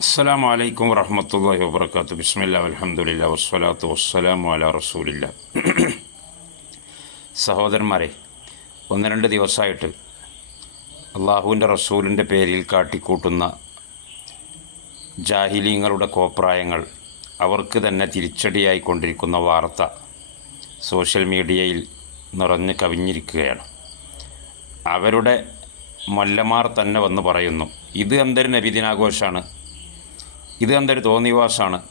അസ്സാം വലൈക്കും വറഹമത്തല്ലാഹി വാബർക്കാത്തു ബിസ്മില്ല അലഹമുല്ല വസ്സലാത്തു വസ്സലാമു അല റസൂലില്ല സഹോദരന്മാരെ ഒന്ന് രണ്ട് ദിവസമായിട്ട് അള്ളാഹുവിന്റെ റസൂലിന്റെ പേരിൽ കാട്ടിക്കൂട്ടുന്ന ജാഹിലീങ്ങളുടെ കോപ്രായങ്ങൾ അവർക്ക് തന്നെ തിരിച്ചടിയായിക്കൊണ്ടിരിക്കുന്ന വാർത്ത സോഷ്യൽ മീഡിയയിൽ നിറഞ്ഞ് കവിഞ്ഞിരിക്കുകയാണ്. അവരുടെ മല്ലമാർ തന്നെ വന്ന് പറയുന്നു ഇത് എന്തൊരു നബിദിനാഘോഷമാണ് ഇത് എന്തൊരു തോന്നിവാസമാണ്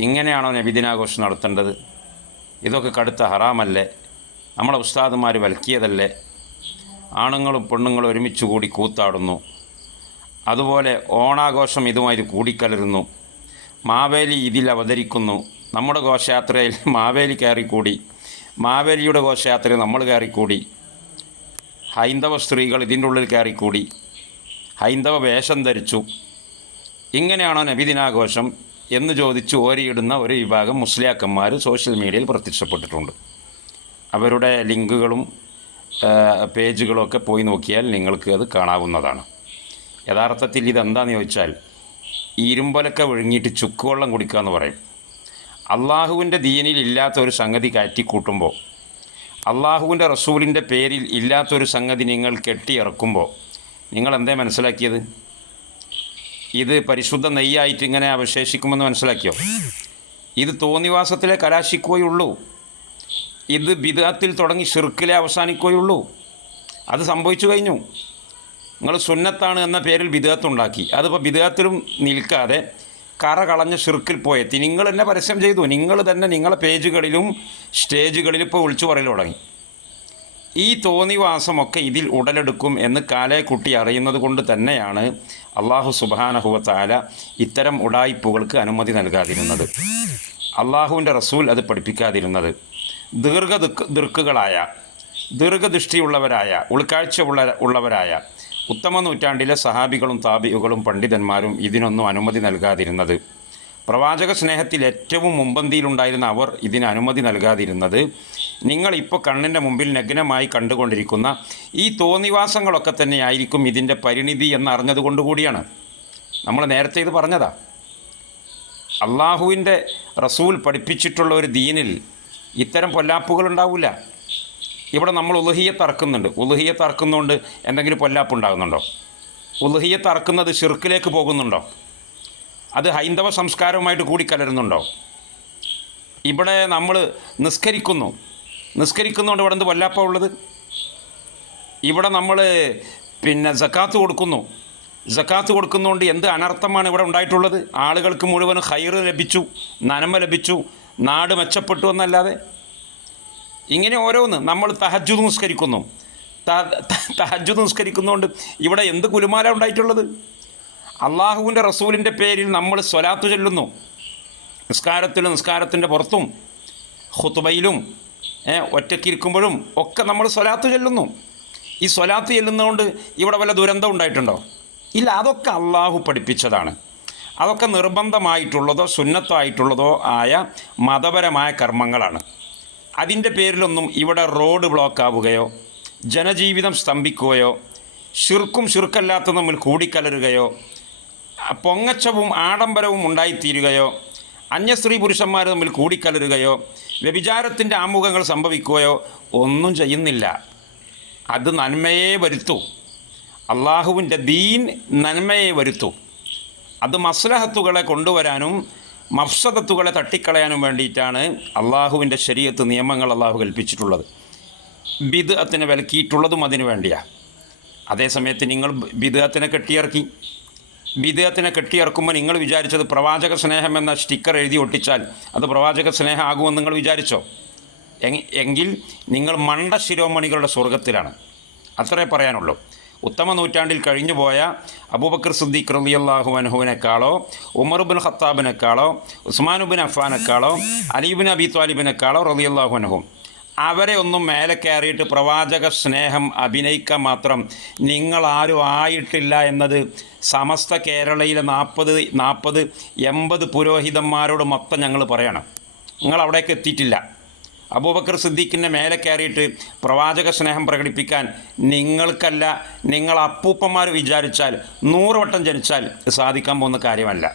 ഇങ്ങനെയാണോ നബിദിനാഘോഷം നടത്തേണ്ടത്? ഇതൊക്കെ കടുത്ത ഹറാമല്ലേ? നമ്മളെ ഉസ്താദുമാർ വലക്കിയതല്ലേ ആണുങ്ങളും പെണ്ണുങ്ങളും ഒരുമിച്ച് കൂടി കൂത്താടുന്നു. അതുപോലെ ഓണാഘോഷം ഇതുമായി കൂടിക്കലരുന്നു. മാവേലി ഇതിൽ അവതരിക്കുന്നു. നമ്മുടെ ഘോഷയാത്രയിൽ മാവേലി കയറിക്കൂടി. മാവേലിയുടെ ഘോഷയാത്രയിൽ നമ്മൾ കയറിക്കൂടി. ഹൈന്ദവ സ്ത്രീകൾ ഇതിന്റെ ഉള്ളിൽ കയറിക്കൂടി. ഹൈന്ദവ വേഷം ധരിച്ചു. ഇങ്ങനെയാണോ നബിദിനാഘോഷം എന്ന് ചോദിച്ച് ഓരിയിടുന്ന ഒരു വിഭാഗം മുസ്ലിയാക്കന്മാർ സോഷ്യൽ മീഡിയയിൽ പ്രത്യക്ഷപ്പെട്ടിട്ടുണ്ട്. അവരുടെ ലിങ്കുകളും പേജുകളൊക്കെ പോയി നോക്കിയാൽ നിങ്ങൾക്ക് അത് കാണാവുന്നതാണ്. യഥാർത്ഥത്തിൽ ഇതെന്താണെന്ന് ചോദിച്ചാൽ ഇരുമ്പലക്ക വിഴുങ്ങിയിട്ട് ചുക്കുവെള്ളം കുടിക്കുക എന്ന് പറയും. അള്ളാഹുവിന്റെ ദീനിൽ ഇല്ലാത്ത ഒരു സംഗതി കയറ്റിക്കൂട്ടുമ്പോൾ അള്ളാഹുവിന്റെ റസൂലിന്റെ പേരിൽ ഇല്ലാത്തൊരു സംഗതി നിങ്ങൾ കെട്ടിയിറക്കുമ്പോൾ നിങ്ങൾ എന്തേ മനസ്സിലാക്കിയത്? ഇത് പരിശുദ്ധ നെയ്യായിട്ട് ഇങ്ങനെ അവശേഷിക്കുമെന്ന് മനസ്സിലാക്കിയോ? ഇത് തോന്നിവാസത്തിലെ കലാശിക്കുകയുള്ളൂ. ഇത് ബിദാത്തിൽ തുടങ്ങി ഷിർക്കിലെ അവസാനിക്കുകയുള്ളൂ. അത് സംഭവിച്ചു കഴിഞ്ഞു. നിങ്ങൾ സുന്നത്താണ് എന്ന പേരിൽ ബിദാത്ത് ഉണ്ടാക്കി. അതിപ്പോൾ ബിദാത്തിലും നിൽക്കാതെ കറ കളഞ്ഞ ഷിർക്കിൽ പോയെത്തി. നിങ്ങൾ തന്നെ പരസ്യം ചെയ്തു. നിങ്ങൾ തന്നെ നിങ്ങളെ പേജുകളിലും സ്റ്റേജുകളിലും ഇപ്പോൾ വിളിച്ചു പറയൽ തുടങ്ങി. ഈ തോന്നിവാസമൊക്കെ ഇതിൽ ഉടലെടുക്കും എന്ന് കാലേക്കുട്ടി അറിയുന്നത് കൊണ്ട് തന്നെയാണ് അള്ളാഹു സുബാനഹുവത്താല ഇത്തരം ഉടായിപ്പുകൾക്ക് അനുമതി നൽകാതിരുന്നത്. അള്ളാഹുവിന്റെ റസൂൽ അത് പഠിപ്പിക്കാതിരുന്നത്. ദീർഘ ദീർഘകളായ ദീർഘദൃഷ്ടിയുള്ളവരായ ഉൾക്കാഴ്ച ഉള്ള ഉള്ളവരായ ഉത്തമ നൂറ്റാണ്ടിലെ സഹാബികളും താപികളും പണ്ഡിതന്മാരും ഇതിനൊന്നും അനുമതി നൽകാതിരുന്നത്. പ്രവാചക സ്നേഹത്തിൽ ഏറ്റവും മുമ്പന്തിയിലുണ്ടായിരുന്ന അവർ ഇതിന് അനുമതി നൽകാതിരുന്നത് നിങ്ങൾ ഇപ്പോൾ കണ്ണിന്റെ മുമ്പിൽ നഗ്നമായി കണ്ടുകൊണ്ടിരിക്കുന്ന ഈ തോന്നിവാസങ്ങളൊക്കെ തന്നെയായിരിക്കും ഇതിന്റെ പരിണിതി എന്നറിഞ്ഞതുകൊണ്ട് കൂടിയാണ് നമ്മൾ നേരത്തെ ഇത് പറഞ്ഞതാ. അള്ളാഹുവിന്റെ റസൂൽ പഠിപ്പിച്ചിട്ടുള്ള ഒരു ദീനിൽ ഇത്തരം പൊല്ലാപ്പുകൾ ഉണ്ടാവില്ല ഇവിടെ നമ്മൾ ഉലഹിയെ തറക്കുന്നുണ്ട്. ഉലഹിയെ തറക്കുന്നതുകൊണ്ട് എന്തെങ്കിലും പൊല്ലാപ്പ് ഉണ്ടാകുന്നുണ്ടോ? ഉലഹിയെ തറക്കുന്നത് ഷിർക്കിലേക്ക് പോകുന്നുണ്ടോ? അത് ഹൈന്ദവ സംസ്കാരവുമായിട്ട് കൂടി കൂടിക്കലരുന്നുണ്ടോ? ഇവിടെ നമ്മൾ നിസ്കരിക്കുന്നു. നിസ്കരിക്കുന്നതുകൊണ്ട് ഇവിടെ എന്ത് വല്ലാപ്പ ഉള്ളത്? ഇവിടെ നമ്മൾ പിന്നെ ജക്കാത്ത് കൊടുക്കുന്നു. ജക്കാത്ത് കൊടുക്കുന്നതുകൊണ്ട് എന്ത് അനർത്ഥമാണ് ഇവിടെ ഉണ്ടായിട്ടുള്ളത്? ആളുകൾക്ക് മുഴുവൻ ഹൈറ് ലഭിച്ചു നനമ ലഭിച്ചു നാട് മെച്ചപ്പെട്ടു എന്നല്ലാതെ. ഇങ്ങനെ ഓരോന്ന് നമ്മൾ തഹജു നിസ്കരിക്കുന്നു. തഹജു നിസ്കരിക്കുന്നതുകൊണ്ട് ഇവിടെ എന്ത് കുലുമാല ഉണ്ടായിട്ടുള്ളത്? അള്ളാഹുവിന്റെ റസൂലിന്റെ പേരിൽ നമ്മൾ സ്വലാത്തു ചെല്ലുന്നു. നിസ്കാരത്തിലും നിസ്കാരത്തിന്റെ പുറത്തും ഹുത്തുബയിലും ഒറ്റയ്ക്കിരിക്കുമ്പോഴും ഒക്കെ നമ്മൾ സ്വലാത്ത് ചെല്ലുന്നു. ഈ സ്വലാത്ത് ചെല്ലുന്നതുകൊണ്ട് ഇവിടെ വല്ല ദുരന്തം ഉണ്ടായിട്ടുണ്ടോ? ഇല്ല അതൊക്കെ അള്ളാഹു പഠിപ്പിച്ചതാണ്. അതൊക്കെ നിർബന്ധമായിട്ടുള്ളതോ സുന്നത്തായിട്ടുള്ളതോ ആയ മതപരമായ കർമ്മങ്ങളാണ്. അതിന്റെ പേരിലൊന്നും ഇവിടെ റോഡ് ബ്ലോക്ക് ആവുകയോ ജനജീവിതം സ്തംഭിക്കുകയോ ശുർക്കും ഷിർക്കല്ലാത്ത തമ്മിൽ കൂടിക്കലരുകയോ പൊങ്ങച്ചവും ആഡംബരവും ഉണ്ടായിത്തീരുകയോ അന്യസ്ത്രീ പുരുഷന്മാർ തമ്മിൽ കൂടിക്കലരുകയോ വ്യഭിചാരത്തിന്റെ ആമുഖങ്ങൾ സംഭവിക്കുകയോ ഒന്നും ചെയ്യുന്നില്ല. അത് നന്മയെ വരുത്തൂ. അള്ളാഹുവിന്റെ ദീൻ നന്മയെ വരുത്തൂ. അത് മസ്ലഹത്തുകളെ കൊണ്ടുവരാനും മഫ്സദത്തുകളെ തട്ടിക്കളയാനും വേണ്ടിയിട്ടാണ് അള്ളാഹുവിന്റെ ശരീരത്ത് നിയമങ്ങൾ അള്ളാഹു കൽപ്പിച്ചിട്ടുള്ളത്. ബിദ്അത്തിനെ വിലക്കിയിട്ടുള്ളതും അതിനു വേണ്ടിയാണ് അതേസമയത്ത് നിങ്ങൾ ബിദ്അത്തിനെ കെട്ടിയിറക്കി. ബിദ്അത്തിനെ കെട്ടിയിറക്കുമ്പോൾ നിങ്ങൾ വിചാരിച്ചത് പ്രവാചക സ്നേഹം എന്ന സ്റ്റിക്കർ എഴുതി ഒട്ടിച്ചാൽ അത് പ്രവാചക സ്നേഹം ആകുമെന്ന് നിങ്ങൾ വിചാരിച്ചോ? എങ്കിൽ നിങ്ങൾ മണ്ട ശിരോമണികളുടെ സ്വർഗത്തിലാണ്. അത്രേ പറയാനുള്ളൂ. ഉത്തമ നൂറ്റാണ്ടിൽ കഴിഞ്ഞു പോയ അബൂബക്കർ സുദ്ദീഖ് റളിയല്ലാഹു അൻഹുവിനേക്കാളോ ഉമർബിൻ ഖത്താബിനേക്കാളോ ഉസ്മാനുബിൻ അഫ്ഫാനേക്കാളോ അലീബിൻ അബി ത്വാലിബിനേക്കാളോ റളിയല്ലാഹു അൻഹും. അവരെ ഒന്നും മേലെ കയറിയിട്ട് പ്രവാചക സ്നേഹം അഭിനയിക്കാൻ മാത്രം നിങ്ങളാരും ആയിട്ടില്ല എന്നത് സമസ്ത കേരളയിലെ നാൽപ്പത് നാൽപ്പത് എൺപത് പുരോഹിതന്മാരോട് മൊത്തം ഞങ്ങൾ പറയണം. നിങ്ങൾ അവിടേക്ക് എത്തിയിട്ടില്ല. അബൂബക്കർ സിദ്ദീഖിന്റെ മേലെ കയറിയിട്ട് പ്രവാചക സ്നേഹം പ്രകടിപ്പിക്കാൻ നിങ്ങൾക്കല്ല നിങ്ങൾ അപ്പൂപ്പന്മാർ വിചാരിച്ചാൽ നൂറ് വട്ടം ജനിച്ചാൽ സാധിക്കാൻ പോകുന്ന കാര്യമല്ല.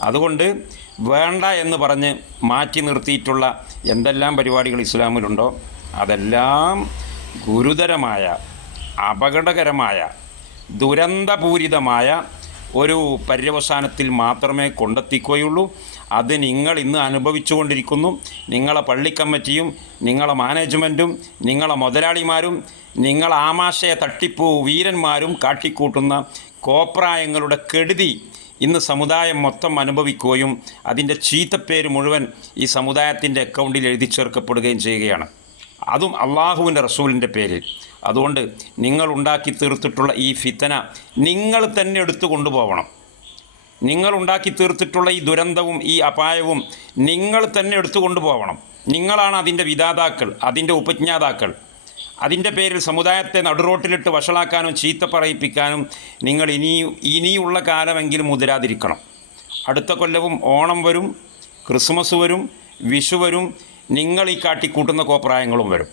അതുകൊണ്ട് വേണ്ട എന്ന് പറഞ്ഞ് മാറ്റി നിർത്തിയിട്ടുള്ള എന്തെല്ലാം പരിപാടികൾ ഇസ്ലാമിലുണ്ടോ അതെല്ലാം ഗുരുതരമായ അപകടകരമായ ദുരന്തപൂരിതമായ ഒരു പര്യവസാനത്തിൽ മാത്രമേ കൊണ്ടെത്തിക്കുകയുള്ളൂ. അത് നിങ്ങൾ ഇന്ന് അനുഭവിച്ചുകൊണ്ടിരിക്കുന്നു. നിങ്ങളെ പള്ളിക്കമ്മിറ്റിയും നിങ്ങളെ മാനേജ്മെന്റും നിങ്ങളെ മുതലാളിമാരും നിങ്ങൾ ആമാശയ തട്ടിപ്പു വീരന്മാരും കാട്ടിക്കൂട്ടുന്ന കോപ്രായങ്ങളുടെ കെടുതി ഇന്ന് സമുദായം മൊത്തം അനുഭവിക്കുകയും അതിന്റെ ചീത്തപ്പേര് മുഴുവൻ ഈ സമുദായത്തിന്റെ അക്കൗണ്ടിൽ എഴുതി ചേർക്കപ്പെടുകയും ചെയ്യുകയാണ്. അതും അള്ളാഹുവിന്റെ റസൂലിന്റെ പേരിൽ. അതുകൊണ്ട് നിങ്ങൾ ഉണ്ടാക്കി തീർത്തിട്ടുള്ള ഈ ഫിത്തന നിങ്ങൾ തന്നെ എടുത്തു കൊണ്ടുപോകണം നിങ്ങൾ ഉണ്ടാക്കി തീർത്തിട്ടുള്ള ഈ ദുരന്തവും ഈ അപായവും നിങ്ങൾ തന്നെ എടുത്തു കൊണ്ടുപോകണം നിങ്ങളാണ് അതിന്റെ വിധാതാക്കൾ അതിന്റെ ഉപജ്ഞാതാക്കൾ. അതിന്റെ പേരിൽ സമുദായത്തെ നടുറോട്ടിലിട്ട് വഷളാക്കാനും ചീത്ത പറയിപ്പിക്കാനും നിങ്ങൾ ഇനി ഇനിയുള്ള കാലമെങ്കിലും മുതിരാതിരിക്കണം. അടുത്ത കൊല്ലവും ഓണം വരും ക്രിസ്മസ് വരും വിഷു വരും നിങ്ങൾ ഈ കാട്ടിക്കൂട്ടുന്ന കോപ്രായങ്ങളും വരും.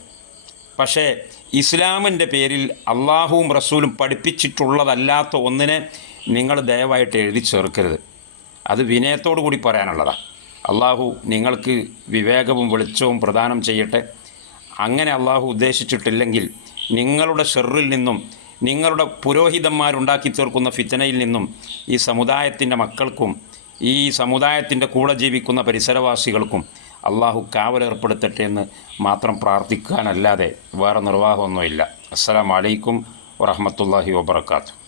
പക്ഷേ ഇസ്ലാമിന്റെ പേരിൽ അള്ളാഹുവും റസൂലും പഠിപ്പിച്ചിട്ടുള്ളതല്ലാത്ത ഒന്നിനെ നിങ്ങൾ ദയവായിട്ട് എഴുതി ചേർക്കരുത്. അത് വിനയത്തോടു കൂടി പറയാനുള്ളതാണ് അള്ളാഹു നിങ്ങൾക്ക് വിവേകവും വെളിച്ചവും പ്രദാനം ചെയ്യട്ടെ. അങ്ങനെ അള്ളാഹു ഉദ്ദേശിച്ചിട്ടില്ലെങ്കിൽ നിങ്ങളുടെ ഷെറിൽ നിന്നും നിങ്ങളുടെ പുരോഹിതന്മാരുണ്ടാക്കി തീർക്കുന്ന ഫിത്തനയിൽ നിന്നും ഈ സമുദായത്തിന്റെ മക്കൾക്കും ഈ സമുദായത്തിന്റെ കൂടെ ജീവിക്കുന്ന പരിസരവാസികൾക്കും അള്ളാഹു കാവലേർപ്പെടുത്തട്ടെ എന്ന് മാത്രം പ്രാർത്ഥിക്കാനല്ലാതെ വേറെ നിർവാഹമൊന്നുമില്ല. അസ്സാം വലൈക്കും വറഹമത്തല്ലാഹി വാബർക്കാത്തു